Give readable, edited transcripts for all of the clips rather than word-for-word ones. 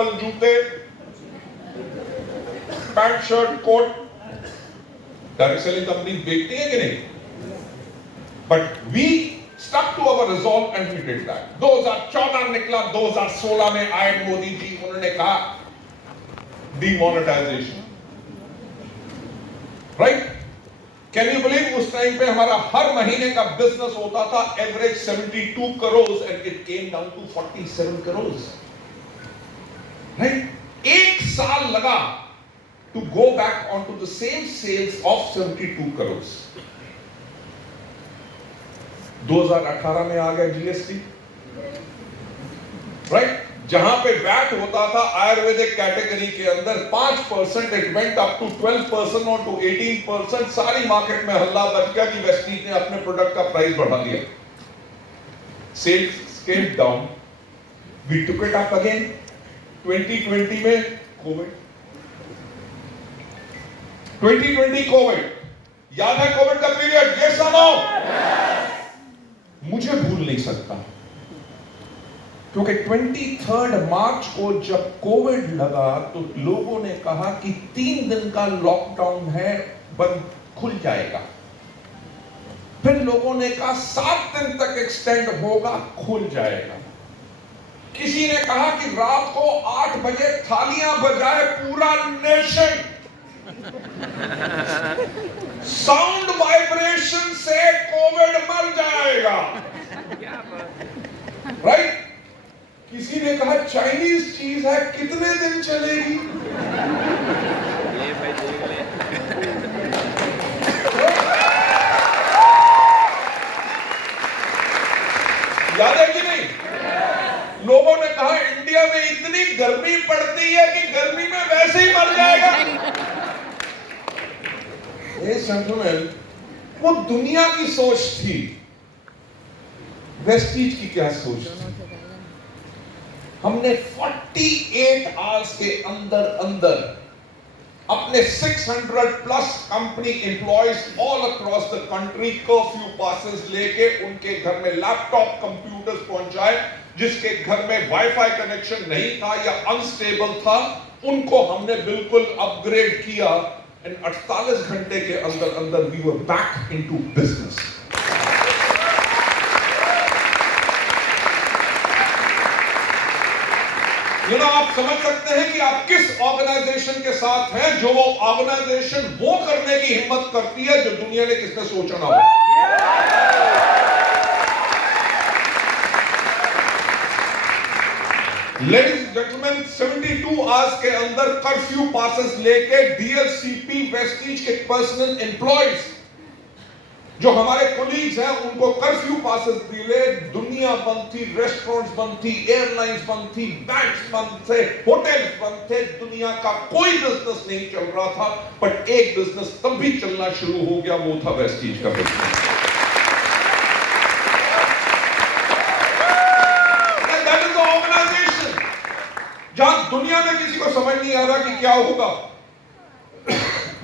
चप्पल, जूते, pant, shirt, coat direct selling company बेचती है कि नहीं? But we stuck to our resolve and we did that. 2014 निकला, 2016 में आए मोदी जी, उन्होंने कहा demonetisation, right? Can you believe उस टाइम पे हमारा हर महीने का बिजनेस होता था average 72 crore and it came down to 47 crore, right? एक साल लगा to go back onto the same sales of 72 crores. 2018 में आ गया जीएसटी, राइट? जहां पे वैट होता था आयुर्वेदिक कैटेगरी के अंदर 5%, इट वेंट अप टू 12% और टू 18%। सारी मार्केट में हल्ला बच गया कि वेस्टीज ने अपने प्रोडक्ट का प्राइस बढ़ा दिया। Sales scaled down, we took it up again 2020 में। कोविड, 2020 कोविड, याद है कोविड का पीरियड? ये सुनो, मुझे भूल नहीं सकता, क्योंकि 23 मार्च को जब कोविड लगा तो लोगों ने कहा कि 3 दिन का लॉकडाउन है, बंद खुल जाएगा। फिर लोगों ने कहा 7 दिन तक एक्सटेंड होगा, खुल जाएगा। किसी ने कहा कि रात को 8 बजे थालियां बजाए पूरा नेशन, साउंड वाइब्रेशन से कोविड मर जाएगा, राइट? किसी ने कहा चाइनीज चीज है, कितने दिन चलेगी? याद है कि नहीं? लोगों ने कहा इंडिया में इतनी गर्मी पड़ती है कि गर्मी में वैसे ही मर जाएगा। जेंटलमैन, वो दुनिया की सोच थी, वेस्टीज की क्या सोच थी? हमने 48 आवर्स के अंदर अंदर अपने 600 plus company employees all across the country curfew passes लेके उनके घर में लैपटॉप कंप्यूटर्स पहुंचाए। जिसके घर में वाईफाई कनेक्शन नहीं था या अनस्टेबल था, उनको हमने बिल्कुल अपग्रेड किया। एंड 48 घंटे के अंदर अंदर we were back into business. आप समझ सकते हैं कि आप किस ऑर्गेनाइजेशन के साथ हैं, जो वो ऑर्गेनाइजेशन वो करने की हिम्मत करती है जो दुनिया ने किसने सोचा ना हो। लेडीज एंड जेंटलमैन, 72 आवर्स के अंदर कर्फ्यू पासेस लेके डीएलसीपी वेस्टीज के पर्सनल एम्प्लॉयज जो हमारे कोलीग्स हैं, उनको कर्फ्यू पासेस दिए। दुनिया बंद थी, रेस्टोरेंट्स बंद थी, एयरलाइंस बंद थी, बैंक्स बंद थे, होटल्स बंद थे, दुनिया का कोई बिजनेस नहीं चल रहा था। बट एक बिजनेस तब भी चलना शुरू हो गया, वो था वेस्टीज का business. That is the organisation जहां दुनिया में किसी को समझ नहीं आ रहा कि क्या होगा।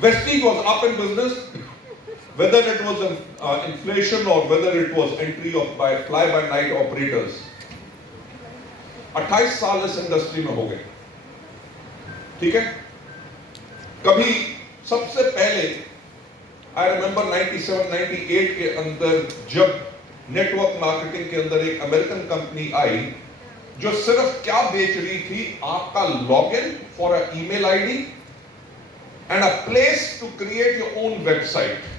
Vestige was up in business, whether it was inflation or whether it was entry of fly-by-night operators। 28 साल इस इंडस्ट्री में हो गए, ठीक है। कभी सबसे पहले आई रिमेंबर 97-98 के अंदर जब नेटवर्क मार्केटिंग के अंदर एक अमेरिकन कंपनी आई जो सिर्फ क्या बेच रही थी, आपका login for a email ID and a place to create your own website.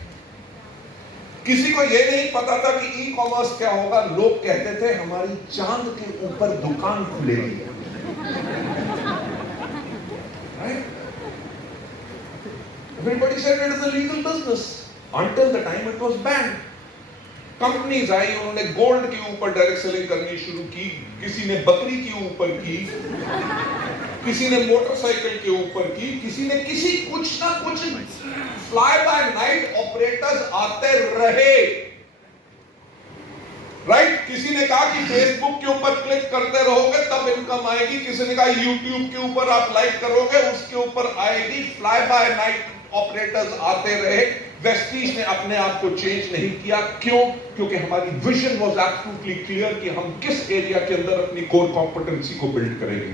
किसी को यह नहीं पता था कि ई कॉमर्स क्या होगा। लोग कहते थे हमारी चांद के ऊपर दुकान खुलेगी, right? Everybody said it is a legal business until the time it was banned। Companies आई, उन्होंने गोल्ड के ऊपर डायरेक्ट सेलिंग करनी शुरू की, किसी ने बकरी के ऊपर की, किसी ने मोटरसाइकिल के ऊपर की, किसी ने किसी कुछ ना कुछ फ्लाई बाय नाइट ऑपरेटर्स आते रहे, राइट? किसी ने कहा कि फेसबुक के ऊपर क्लिक करते रहोगे तब इनकम आएगी, किसी ने कहा यूट्यूब के ऊपर आप लाइक करोगे उसके ऊपर आएगी। फ्लाई बाय नाइट ऑपरेटर्स आते रहे। वेस्टीज ने अपने आप को चेंज नहीं किया। क्यों? क्योंकि हमारी विजन वाज एब्सोल्युटली क्लियर कि हम किस एरिया के अंदर अपनी कोर कॉम्पिटेंसी को बिल्ड करेंगे।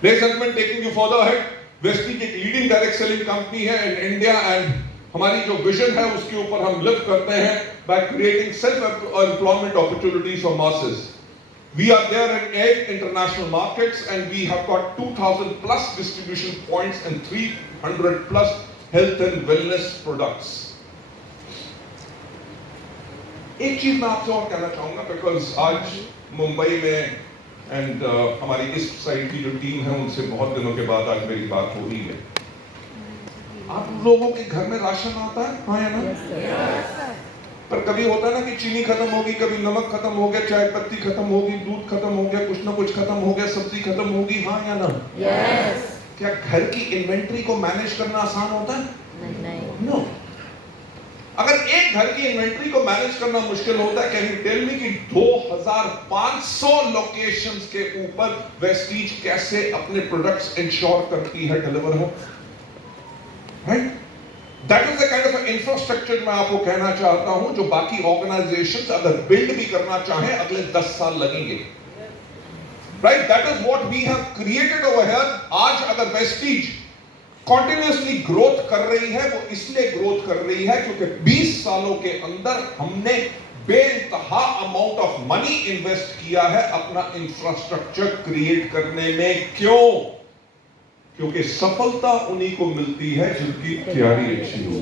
Ladies and gentlemen, taking you further ahead, Vestige एक लीडिंग डायरेक्ट सेलिंग कंपनी है इन इंडिया एंड हमारी जो विजन है उसके ऊपर हम लिव करते हैं by creating self employment opportunities for masses. We are there in 8 international markets and we have got 2000 plus distribution points and 300 plus health and wellness products. एक चीज मैं आपसे और कहना चाहूंगा बिकॉज आज मुंबई में एंड हमारी इस साइड की जो टीम है उनसे बहुत दिनों के बाद आज मेरी बात हो रही है. आप लोगों के घर में राशन आता है, हाँ या ना? पर कभी होता है ना कि चीनी खत्म होगी, कभी नमक खत्म हो गया, चाय पत्ती खत्म होगी, दूध खत्म हो गया, कुछ ना कुछ खत्म हो गया, सब्जी खत्म होगी, हाँ या ना? क्या घर की इन्वेंट्री को मैनेज करना आसान होता है? नहीं. नो. अगर एक घर की इन्वेंट्री को मैनेज करना मुश्किल होता है, कैन यू टेल मी कि 2500 लोकेशंस के ऊपर वेस्टीज कैसे अपने प्रोडक्ट्स इंश्योर करती है डिलीवर हो? Right? That is the kind of infrastructure मैं आपको कहना चाहता हूं जो बाकी ऑर्गेनाइजेशंस अगर बिल्ड भी करना चाहें अगले 10 साल लगेंगे. Right? That is what we have created over here. आज अगर वेस्टीज कंटिन्यूअसली ग्रोथ कर रही है वो इसलिए ग्रोथ कर रही है क्योंकि 20 सालों के अंदर हमने बेइंतहा अमाउंट ऑफ मनी इन्वेस्ट किया है अपना इंफ्रास्ट्रक्चर क्रिएट करने में. क्यों? क्योंकि सफलता उन्हीं को मिलती है जिनकी तैयारी अच्छी हो.